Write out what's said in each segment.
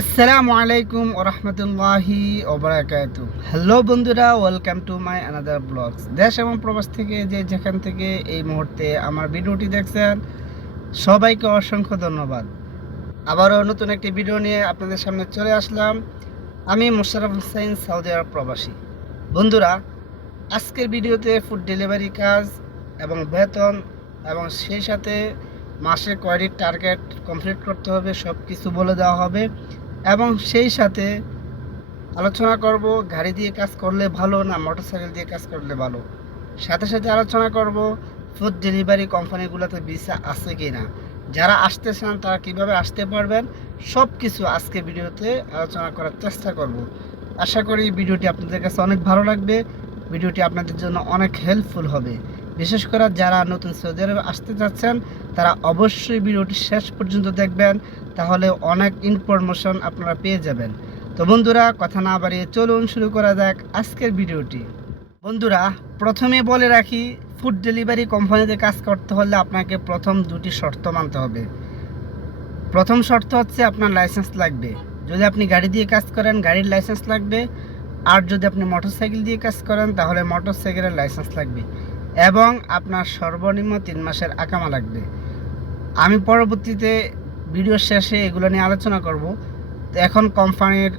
আসসালামু আলাইকুম ওরহমতুল্লাহি ওবরাকাতু। হ্যালো বন্ধুরা, welcome to my another blogs. দেশ এবং প্রবাস থেকে যেখান থেকে এই মুহূর্তে আমার ভিডিওটি দেখছেন, সবাইকে অসংখ্য ধন্যবাদ। আবারও নতুন একটি ভিডিও নিয়ে আপনাদের সামনে চলে আসলাম। আমি মোশাররফ হোসেন, সৌদি আরব প্রবাসী। বন্ধুরা, আজকের ভিডিওতে ফুড ডেলিভারি কাজ এবং বেতন এবং সেই সাথে মাসে কয়টি টার্গেট কমপ্লিট করতে হবে সব কিছু বলে দেওয়া হবে এবং সেই সাথে আলোচনা করব গাড়ি দিয়ে কাজ করলে ভালো না মোটরসাইকেল দিয়ে কাজ করলে ভালো। সাথে সাথে আলোচনা করব ফুড ডেলিভারি কোম্পানিগুলোতে ভিসা আছে কি না, যারা আসতে চান তারা কিভাবে আসতে পারবেন, সব কিছু আজকে ভিডিওতে আলোচনা করার চেষ্টা করব। আশা করি ভিডিওটি আপনাদের কাছে অনেক ভালো লাগবে, ভিডিওটি আপনাদের জন্য অনেক হেল্পফুল হবে। বিশেষ করে যারা নতুন সৌদি আরবে আসতে যাচ্ছেন তারা অবশ্যই ভিডিওটি শেষ পর্যন্ত দেখবেন, তাহলে অনেক ইনফরমেশন আপনারা পেয়ে যাবেন। তো বন্ধুরা, কথা না বাড়িয়ে চলুন শুরু করা যাক আজকের ভিডিওটি। বন্ধুরা, প্রথমে বলে রাখি, ফুড ডেলিভারি কোম্পানিতে কাজ করতে হলে আপনাকে প্রথম দুটি শর্ত মানতে হবে। প্রথম শর্ত হচ্ছে আপনার লাইসেন্স লাগবে। যদি আপনি গাড়ি দিয়ে কাজ করেন গাড়ির লাইসেন্স লাগবে, আর যদি আপনি মোটরসাইকেল দিয়ে কাজ করেন তাহলে মোটরসাইকেলের লাইসেন্স লাগবে এবং আপনার সর্বনিম্ন 3 মাসের আকামা লাগবে। আমি পরবর্তীতে ভিডিও শেষে এগুলো নিয়ে আলোচনা করব। তো এখন কোম্পানির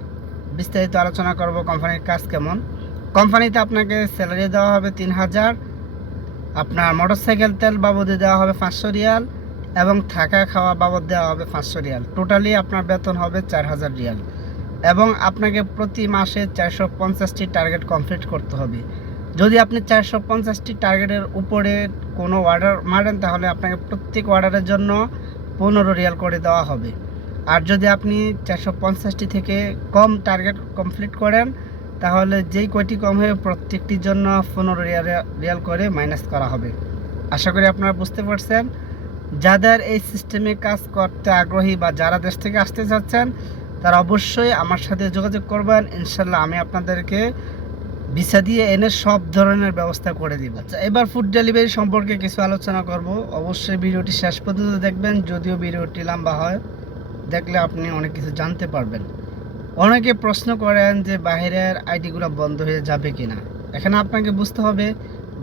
বিস্তারিত আলোচনা করব, কোম্পানির কাজ কেমন। কোম্পানিতে আপনাকে স্যালারি দেওয়া হবে 3000, আপনার মোটরসাইকেল তেল বাবদে দেওয়া হবে 500 রিয়াল এবং থাকা খাওয়া বাবদ দেওয়া হবে 500 রিয়াল। টোটালি আপনার বেতন হবে 4000 রিয়াল এবং আপনাকে প্রতি মাসে 450টি টার্গেট কমপ্লিট করতে হবে। যদি আপনি 450টি টার্গেটের উপরে কোনো অর্ডার মারেন তাহলে আপনাকে প্রত্যেক অর্ডারের জন্য 15 রিয়াল করে দেওয়া হবে। আর যদি আপনি 450টি থেকে কম টার্গেট কমপ্লিট করেন তাহলে যেই কয়টি কম হবে প্রত্যেকটির জন্য 15 রিয়াল করে মাইনাস করা হবে। আশা করি আপনারা বুঝতে পারছেন। যাদের এই সিস্টেমে কাজ করতে আগ্রহী বা যারা দেশ থেকে আসতে চাচ্ছেন তারা অবশ্যই আমার সাথে যোগাযোগ করবেন। ইনশাল্লাহ আমি আপনাদেরকে ভিসা দিয়ে এনে সব ধরনের ব্যবস্থা করে দিব। আচ্ছা, এবার ফুড ডেলিভারি সম্পর্কে কিছু আলোচনা করব। অবশ্যই ভিডিওটি শেষ পর্যন্ত দেখবেন, যদিও ভিডিওটি লম্বা হয়, দেখলে আপনি অনেক কিছু জানতে পারবেন। অনেকে প্রশ্ন করেন যে বাইরের আইডিগুলো বন্ধ হয়ে যাবে কিনা। এখানে আপনাকে বুঝতে হবে,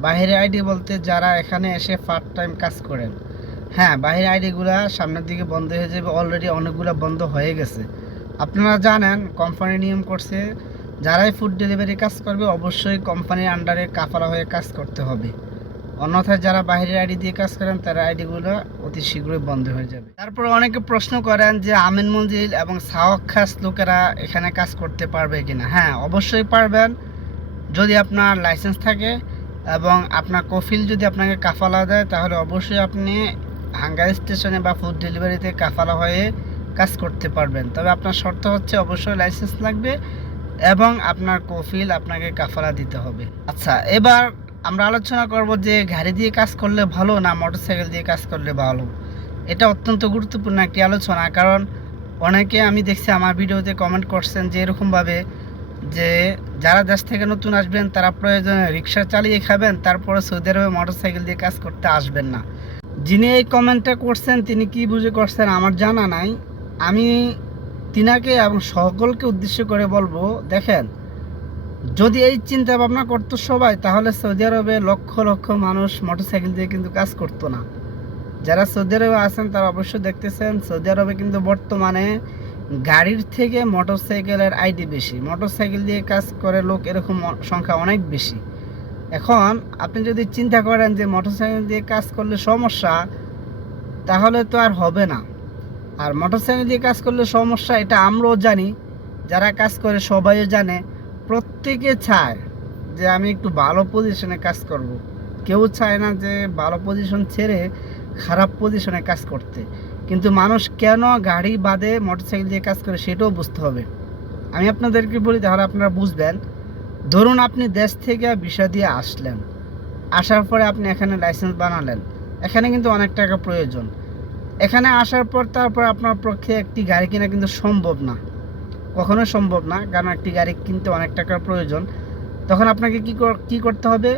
বাইরের আইডি বলতে যারা এখানে এসে পার্ট টাইম কাজ করেন। হ্যাঁ, বাইরের আইডিগুলো সামনের দিকে বন্ধ হয়ে যাবে, অলরেডি অনেকগুলো বন্ধ হয়ে গেছে। আপনারা জানেন কোম্পানি নিয়ম করছে যারাই ফুড ডেলিভারি কাজ করবে অবশ্যই কোম্পানির আন্ডারে কাফালা হয়ে কাজ করতে হবে, অন্যথায় যারা বাইরের আইডি দিয়ে কাজ করেন তার আইডিগুলো অতি শীঘ্রই বন্ধ হয়ে যাবে। তারপরে অনেকে প্রশ্ন করেন যে আমিন মঞ্জিল এবং সাওয়াক খাস লোকেরা এখানে কাজ করতে পারবে কিনা। হ্যাঁ, অবশ্যই পারবেন, যদি আপনার লাইসেন্স থাকে এবং আপনার কফিল যদি আপনাকে কাফালা দেয় তাহলে অবশ্যই আপনি হাঙ্গারি স্টেশনে বা ফুড ডেলিভারিতে কাফালা হয়ে কাজ করতে পারবেন। তবে আপনার শর্ত হচ্ছে অবশ্যই লাইসেন্স লাগবে এবং আপনার কফিল আপনাকে কাফালা দিতে হবে। আচ্ছা, এবার আমরা আলোচনা করব যে গাড়ি দিয়ে কাজ করলে ভালো না মোটরসাইকেল দিয়ে কাজ করলে ভালো। এটা অত্যন্ত গুরুত্বপূর্ণ একটি আলোচনা, কারণ অনেকে আমি দেখছি আমার ভিডিওতে কমেন্ট করছেন যে এরকমভাবে যে যারা দেশ থেকে নতুন আসবেন তারা প্রয়োজনে রিক্সা চালিয়ে খাবেন, তারপরে সৌদি আরবে মোটরসাইকেল দিয়ে কাজ করতে আসবেন না। যিনি এই কমেন্টটা করছেন তিনি কি বুঝে করছেন আমার জানা নাই। আমি তিনাকে এবং সকলকে উদ্দেশ্য করে বলবো, দেখেন, যদি এই চিন্তা ভাবনা করতো সবাই তাহলে সৌদি আরবে লক্ষ লক্ষ মানুষ মোটরসাইকেল দিয়ে কিন্তু কাজ করতো না। যারা সৌদি আরবে আছেন তারা অবশ্যই দেখতেছেন সৌদি আরবে কিন্তু বর্তমানে গাড়ির থেকে মোটরসাইকেলের আইডি বেশি, মোটরসাইকেল দিয়ে কাজ করে লোক এরকম সংখ্যা অনেক বেশি। এখন আপনি যদি চিন্তা করেন যে মোটরসাইকেল দিয়ে কাজ করলে সমস্যা, তাহলে তো আর হবে না। আর মোটরসাইকেল দিয়ে কাজ করলে সমস্যা এটা আমরাও জানি, যারা কাজ করে সবাইও জানে। প্রত্যেকে চায় যে আমি একটু ভালো পজিশনে কাজ করব। কেউ চায় না যে ভালো পজিশন ছেড়ে খারাপ পজিশনে কাজ করতে। কিন্তু মানুষ কেন গাড়ি বাদে মোটরসাইকেল দিয়ে কাজ করে সেটাও বুঝতে হবে। আমি আপনাদেরকে বলি তাহলে আপনারা বুঝবেন। ধরুন আপনি দেশ থেকে ভিসা দিয়ে আসলেন, আসার পরে আপনি এখানে লাইসেন্স বানালেন, এখানে কিন্তু অনেক টাকা প্রয়োজন। এখানে আসার পর তারপর আপনার পক্ষে একটি গাড়ি কেনা কিন্তু সম্ভব না, কখনো সম্ভব না, কারণ একটি গাড়ি কিনতে অনেক টাকার প্রয়োজন। তখন আপনাকে কি করতে হবে?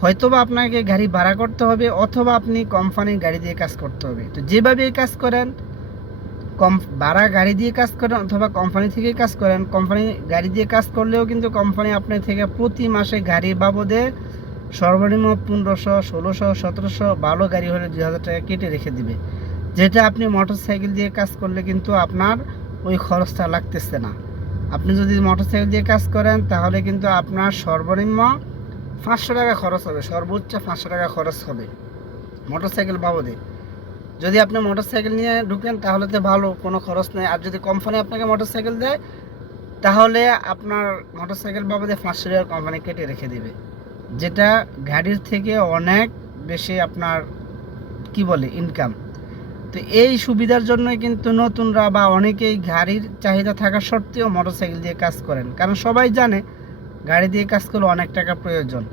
হয়তোবা আপনাকে গাড়ি ভাড়া করতে হবে অথবা আপনি কোম্পানির গাড়ি দিয়ে কাজ করতে হবে। তো যেভাবে কাজ করেন ভাড়া গাড়ি দিয়ে কাজ করেন অথবা কোম্পানি থেকে কাজ করেন, কোম্পানি গাড়ি দিয়ে কাজ করলেও কিন্তু কোম্পানি আপনার থেকে প্রতি মাসে গাড়ি বাবদে সর্বনিম্ন 1500, 1600, 1700, ভালো গাড়ি হলে 2000 টাকা কেটে রেখে দিবে, যেটা আপনি মোটরসাইকেল দিয়ে কাজ করলে কিন্তু আপনার ওই খরচটা লাগতেছে না। আপনি যদি মোটরসাইকেল দিয়ে কাজ করেন তাহলে কিন্তু আপনার সর্বনিম্ন 500 টাকা খরচ হবে, সর্বোচ্চ 500 টাকা খরচ হবে মোটরসাইকেল বাবদে। যদি আপনি মোটরসাইকেল নিয়ে ঢুকেন তাহলে তো ভালো, কোনো খরচ নেই। আর যদি কোম্পানি আপনাকে মোটরসাইকেল দেয় তাহলে আপনার মোটরসাইকেল বাবদে 500 টাকা কোম্পানি কেটে রেখে দেবে, যেটা গাড়ির থেকে অনেক বেশি আপনার কি বলে ইনকাম। তো এই সুবিধার জন্যই কিন্তু নতুনরা বা অনেকেই গাড়ির চাহিদা থাকা সত্ত্বেও মোটরসাইকেল দিয়ে কাজ করেন, কারণ সবাই জানে গাড়ি দিয়ে কাজ করলে অনেক টাকা প্রয়োজন।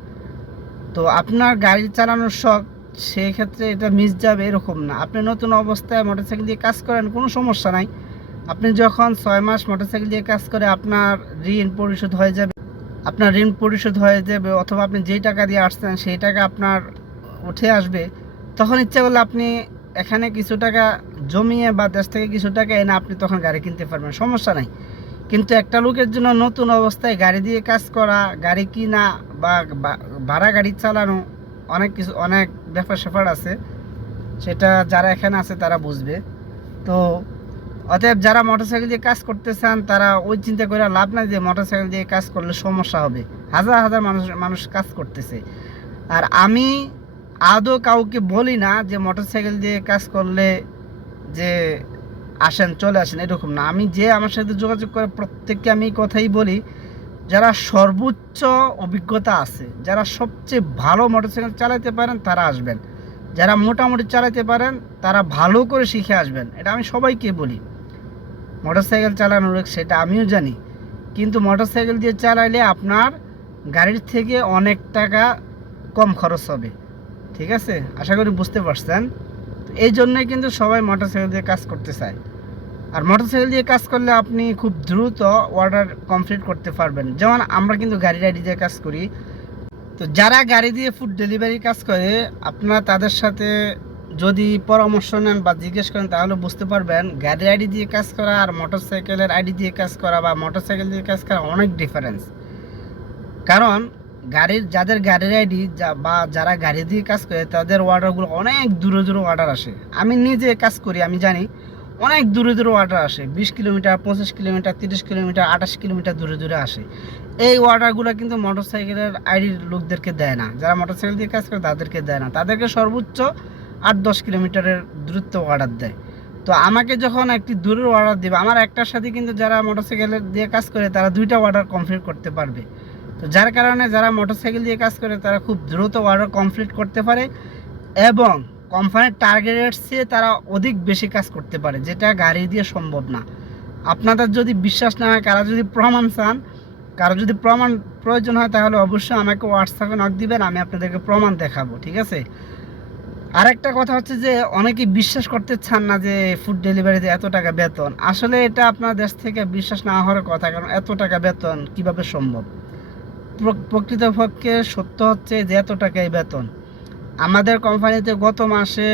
তো আপনার গাড়ি চালানোর শখ, সেই ক্ষেত্রে এটা মিস যাবে এরকম না। আপনি নতুন অবস্থায় মোটরসাইকেল দিয়ে কাজ করেন, কোনো সমস্যা নাই। আপনি যখন 6 মাস মোটরসাইকেল দিয়ে কাজ করে আপনার ঋণ পরিশোধ হয়ে যাবে, অথবা আপনি যেই টাকা দিয়ে আসছেন সেই টাকা আপনার উঠে আসবে, তখন ইচ্ছা করলে আপনি এখানে কিছু টাকা জমিয়ে বা দেশ থেকে কিছু টাকা এনে আপনি তখন গাড়ি কিনতে পারবেন, সমস্যা নাই। কিন্তু একটা লোকের জন্য নতুন অবস্থায় গাড়ি দিয়ে কাজ করা, গাড়ি কিনা বা ভাড়া গাড়ি চালানো, অনেক ব্যাপার স্যাপার আছে, সেটা যারা এখানে আছে তারা বুঝবে। তো অতএব যারা মোটরসাইকেল দিয়ে কাজ করতে চান তারা ওই চিন্তা করে লাভ নাই যে মোটরসাইকেল দিয়ে কাজ করলে সমস্যা হবে। হাজার হাজার মানুষ কাজ করতেছে। আর আমি আদৌ কাউকে বলি না যে মোটরসাইকেল দিয়ে কাজ করলে যে আসেন চলে আসেন, এরকম না। আমি যে আমার সাথে যোগাযোগ করে প্রত্যেককে আমি কথাই বলি, যারা সর্বোচ্চ অভিজ্ঞতা আছে, যারা সবচেয়ে ভালো মোটরসাইকেল চালাতে পারেন তারা আসবেন, যারা মোটামুটি চালাতে পারেন তারা ভালো করে শিখে আসবেন। এটা আমি সবাইকে বলি। মোটরসাইকেল চালানোর সেটা আমিও জানি, কিন্তু মোটরসাইকেল দিয়ে চালাইলে আপনার গাড়ির থেকে অনেক টাকা কম খরচ হবে। ঠিক আছে, আশা করি বুঝতে পারছেন। এই জন্যই কিন্তু সবাই মোটরসাইকেল দিয়ে কাজ করতে চায়। আর মোটরসাইকেল দিয়ে কাজ করলে আপনি খুব দ্রুত অর্ডার কমপ্লিট করতে পারবেন। যেমন আমরা কিন্তু গাড়ি দিয়ে কাজ করি। তো যারা গাড়ি দিয়ে ফুড ডেলিভারি কাজ করে আপনারা তাদের সাথে যদি পরামর্শ নেন বা জিজ্ঞেস করেন তাহলে বুঝতে পারবেন গাড়ির আইডি দিয়ে কাজ করা আর মোটরসাইকেলের আইডি দিয়ে কাজ করা বা মোটরসাইকেল দিয়ে কাজ করা অনেক ডিফারেন্স। কারণ যাদের গাড়ির আইডি বা যারা গাড়ি দিয়ে কাজ করে তাদের অর্ডারগুলো অনেক দূরে দূরে অর্ডার আসে। আমি নিজে কাজ করি, আমি জানি অনেক দূরে দূরে অর্ডার আসে, 20 কিলোমিটার, 25 কিলোমিটার, 30 কিলোমিটার, 28 কিলোমিটার দূরে দূরে আসে। এই অর্ডারগুলো কিন্তু মোটরসাইকেলের আইডির লোকদেরকে দেয় না, যারা মোটরসাইকেল দিয়ে কাজ করে তাদেরকে দেয় না, তাদেরকে সর্বোচ্চ 8-10 কিলোমিটারের দূরত্ব অর্ডার দেয়। তো আমাকে যখন একটি দূরের অর্ডার দেবে, আমার একটার সাথে কিন্তু যারা মোটরসাইকেল দিয়ে কাজ করে তারা 2টা অর্ডার কমপ্লিট করতে পারবে। তো যার কারণে যারা মোটরসাইকেল দিয়ে কাজ করে তারা খুব দ্রুত অর্ডার কমপ্লিট করতে পারে এবং কোম্পানির টার্গেটের চেয়ে তারা অধিক বেশি কাজ করতে পারে, যেটা গাড়ি দিয়ে সম্ভব না। আপনাদের যদি বিশ্বাস না হয়, কারো যদি প্রমাণ চান, কারো যদি প্রমাণ প্রয়োজন হয় তাহলে অবশ্যই আমাকে হোয়াটসঅ্যাপে নক দিবেন, আমি আপনাদেরকে প্রমাণ দেখাবো। ঠিক আছে। আরেকটা কথা হচ্ছে যে অনেকেই বিশ্বাস করতে চান না যে ফুড ডেলিভারিতে এত টাকা বেতন। আসলে এটা আপনার দেশ থেকে বিশ্বাস না হওয়ার কথা, কারণ এত টাকা বেতন কিভাবে সম্ভব। প্রকৃতপক্ষে সত্য হচ্ছে যে এত টাকাই বেতন। আমাদের কোম্পানিতে গত মাসে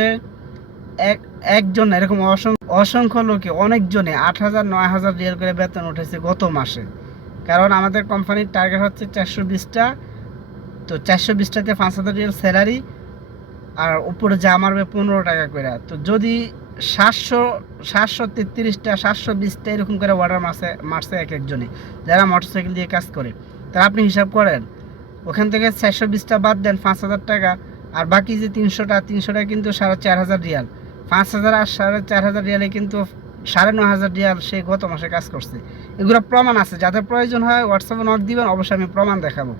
একজন এরকম অসংখ্য লোকে অনেকজনে 8,000-9,000 রিয়াল করে বেতন উঠেছে গত মাসে। কারণ আমাদের কোম্পানির টার্গেট হচ্ছে 420টা, তো 420টাতে 5,000 রিয়াল স্যালারি আর উপরে যা মারবে 15 টাকা করে। তো যদি 733টা 720টা এরকম করে অর্ডার মারছে একজনে যারা মোটরসাইকেল দিয়ে কাজ করে, তারা আপনি হিসাব করেন, ওখান থেকে 420টা বাদ দেন 5,000 টাকা, আর বাকি যে 300টা কিন্তু 4,500 রিয়াল। 5,000 আর 4,500 রিয়ালে কিন্তু 9,500 রিয়াল সে গত মাসে কাজ করছে। এগুলো প্রমাণ আছে, যাদের প্রয়োজন হয় হোয়াটসঅ্যাপে নক দিবেন, অবশ্যই আমি প্রমাণ দেখাবো।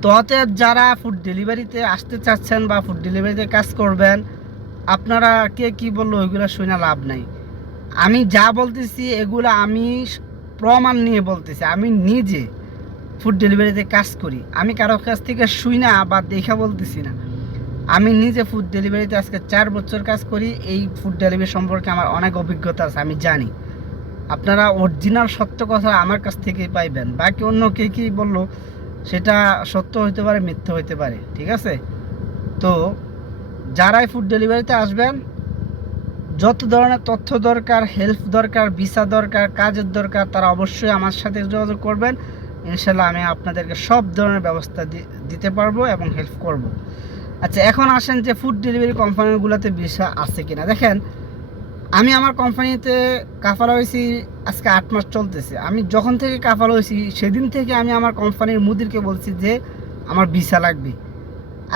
তো অতএব যারা ফুড ডেলিভারিতে আসতে চাচ্ছেন বা ফুড ডেলিভারিতে কাজ করবেন, আপনারা কে কী বললো ওইগুলো শুনে লাভ নাই। আমি যা বলতেছি এগুলো আমি প্রমাণ নিয়ে বলতেছি। আমি নিজে ফুড ডেলিভারিতে কাজ করি, আমি কারো কাছ থেকে শুই না বা দেখা বলতেছি না। আমি নিজে ফুড ডেলিভারিতে আজকে 4 বছর কাজ করি। এই ফুড ডেলিভারি সম্পর্কে আমার অনেক অভিজ্ঞতা আছে, আমি জানি। আপনারা অরিজিনাল সত্য কথা আমার কাছ থেকেই পাইবেন। বাকি অন্য কে কী বললো সেটা সত্য হইতে পারে, মিথ্যা হইতে পারে। ঠিক আছে। তো যারাই ফুড ডেলিভারিতে আসবেন যত ধরনের তথ্য দরকার, হেল্প দরকার, ভিসা দরকার, কাজের দরকার, তারা অবশ্যই আমার সাথে যোগাযোগ করবেন। ইনশাল্লাহ আমি আপনাদেরকে সব ধরনের ব্যবস্থা দিতে পারবো এবং হেল্প করব। আচ্ছা, এখন আসেন যে ফুড ডেলিভারি কোম্পানিগুলোতে ভিসা আছে কিনা। দেখেন, আমি আমার কোম্পানিতে কাফালা হয়েছি আজকে 8 মাস চলতেছে। আমি যখন থেকে কাফালা হয়েছি সেদিন থেকে আমি আমার কোম্পানির মুদিরকে বলছি যে আমার ভিসা লাগবে।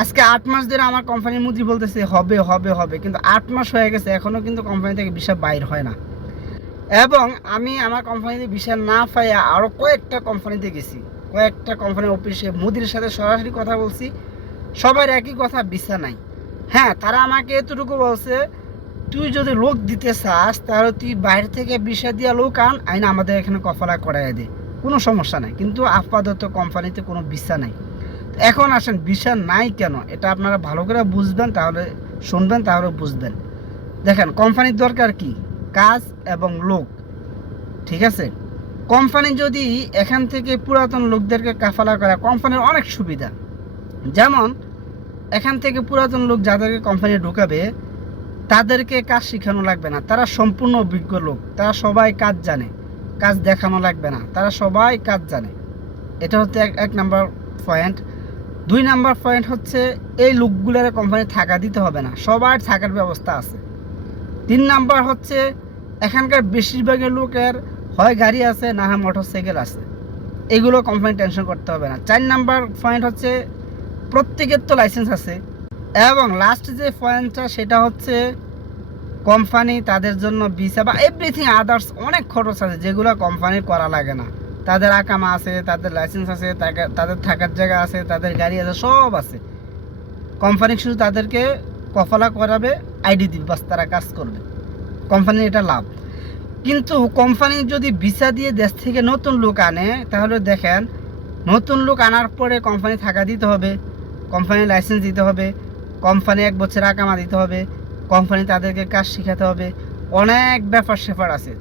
আজকে 8 মাস ধরে আমার কোম্পানির মুদির বলতেছে হবে হবে হবে, কিন্তু 8 মাস হয়ে গেছে এখনও কিন্তু কোম্পানি থেকে ভিসা বাইর হয় না। এবং আমি আমার কোম্পানিতে ভিসা না পাইয়া আরও কয়েকটা কোম্পানিতে গেছি, কয়েকটা কোম্পানির অফিসে মুদির সাথে সরাসরি কথা বলছি, সবার একই কথা, ভিসা নাই। হ্যাঁ, তারা আমাকে এতটুকু বলছে, তুই যদি লোক দিতে চাস তাহলে তুই বাইরে থেকে ভিসা দিয়া লোক আইন আমাদের এখানে কফালা করাই দে, কোনো সমস্যা নাই। কিন্তু আপাতত কোম্পানিতে কোনো ভিসা নাই। এখন আসেন, ভিসা নাই কেন এটা আপনারা ভালো করে বুঝবেন, তাহলে শুনবেন, তাহলে বুঝবেন। দেখেন, কোম্পানির দরকার কি? কাজ এবং লোক, ঠিক আছে? কোম্পানি যদি এখান থেকে পুরাতন লোকদেরকে কাফালা করে, কোম্পানির অনেক সুবিধা। যেমন এখান থেকে পুরাতন লোক যাদেরকে কোম্পানি ঢুকাবে তাদেরকে কাজ শেখানো লাগবে না, তারা সম্পূর্ণ অভিজ্ঞ লোক, তারা সবাই কাজ জানে, কাজ দেখানো লাগবে না, তারা সবাই কাজ জানে। এটা হচ্ছে এক নাম্বার পয়েন্ট। 2 নাম্বার পয়েন্ট হচ্ছে এই লোকগুলোর কোম্পানি থাকা দিতে হবে না, সবার থাকার ব্যবস্থা আছে। 3 নাম্বার হচ্ছে এখানকার বেশিরভাগের লোকের হয় গাড়ি আছে, না হয় মোটরসাইকেল আছে, এগুলো কোম্পানি টেনশন করতে হবে না। 4 নাম্বার পয়েন্ট হচ্ছে প্রত্যেকের তো লাইসেন্স আছে। এবং লাস্ট যে পয়েন্টটা সেটা হচ্ছে কোম্পানি তাদের জন্য ভিসা বা এভরিথিং আদার্স অনেক খরচ আছে যেগুলো কোম্পানির করা লাগে না। তাদের আকামা আছে, তাদের লাইসেন্স আছে, তাদের থাকার জায়গা আছে, তাদের গাড়ি আছে, সব আছে। কোম্পানি শুধু তাদেরকে কফালা করাবে, আইডি দিবে, বাস তারা কাজ করবে। কোম্পানির এটা লাভ। কিন্তু কোম্পানি যদি ভিসা দিয়ে দেশ থেকে নতুন লোক আনে, তাহলে দেখেন, নতুন লোক আনার পরে কোম্পানি থাকা দিতে হবে, কোম্পানির লাইসেন্স দিতে হবে, কোম্পানি 1 বছর আকামা দিতে হবে, কোম্পানি তাদেরকে কাজ শেখাতে হবে, অনেক ব্যাপার স্যাপার আছে।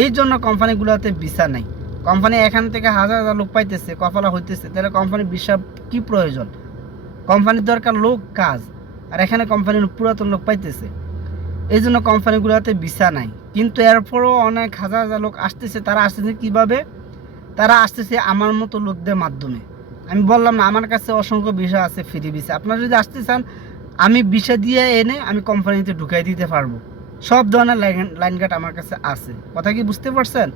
এই জন্য কোম্পানিগুলোতে ভিসা নেই। কোম্পানি এখান থেকে হাজার হাজার লোক পাইতেছে, কফালা হইতেছে, তাহলে কোম্পানির ভিসা কি প্রয়োজন? কোম্পানির দরকার লোক, কাজ, আর এখানে কোম্পানির পুরাতন লোক পাইতেছে, এই জন্য কোম্পানিগুলোতে ভিসা নাই। কিন্তু এরপরও অনেক হাজার হাজার লোক আসতেছে। তারা আসতেছে কীভাবে? তারা আসতেছে আমার মতো লোকদের মাধ্যমে। আমি বললাম না, আমার কাছে অসংখ্য ভিসা আছে, ফ্রি ভিসা। আপনারা যদি আসতে চান, আমি ভিসা দিয়ে এনে আমি কোম্পানিতে ঢুকাই দিতে পারবো। সব ধরনের লাইন গার্ড আমার কাছে আছে। কথা কি বুঝতে পারছেন?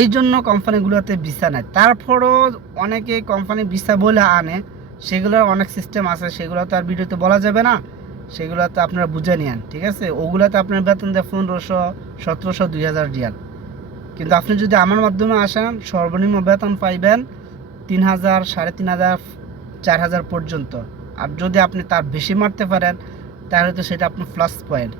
এই জন্য কোম্পানিগুলোতে ভিসা নেয়। তারপরও অনেকে কোম্পানি ভিসা বলে আনে, সেগুলোর অনেক সিস্টেম আছে, সেগুলো তো আর ভিডিওতে বলা যাবে না, সেগুলো তো আপনারা বুঝে নিন, ঠিক আছে? ওগুলোতে আপনার বেতন দেয় 1500, 1700, 2000 রিয়াল। কিন্তু আপনি যদি আমার মাধ্যমে আসেন, সর্বনিম্ন বেতন পাইবেন 3000, 3500, 4000 পর্যন্ত। আর যদি আপনি তার বেশি মারতে পারেন তাহলে তো সেটা আপনার প্লাস পয়েন্ট।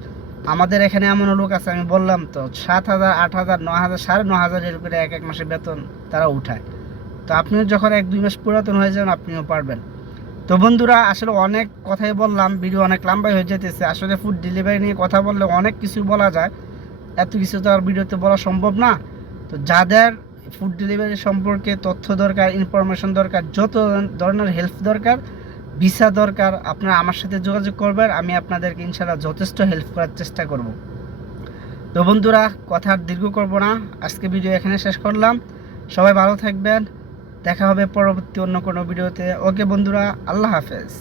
আমাদের এখানে এমন লোক আছে, আমি বললাম তো, 7000, 8000, 9000, 9500 এর করে এক মাসে বেতন তারা উঠায়। তো আপনিও যখন 1-2 মাস পুরাতন হয়ে যাবেন, আপনিও পারবেন। তো বন্ধুরা, আসলে অনেক কথাই বললাম, ভিডিও অনেক লম্বাই হয়ে যেতেছে। আসলে ফুড ডেলিভারি নিয়ে কথা বললে অনেক কিছু বলা যায়, এত কিছু তো আর ভিডিওতে বলা সম্ভব না। তো যাদের ফুড ডেলিভারি সম্পর্কে তথ্য দরকার, ইনফরমেশন দরকার, যত ধরনের হেল্প দরকার, ভিসা দরকার, আপনারা আমার সাথে যোগাযোগ করবেন। আমি আপনাদেরকে ইনশাআল্লাহ যথেষ্ট হেল্প করার চেষ্টা করব। তো বন্ধুরা, কথা আর দীর্ঘ করব না, আজকে ভিডিও এখানে শেষ করলাম। সবাই ভালো থাকবেন, দেখা হবে পরবর্তী অন্য কোনো ভিডিওতে। ওকে বন্ধুরা, আল্লাহ হাফেজ।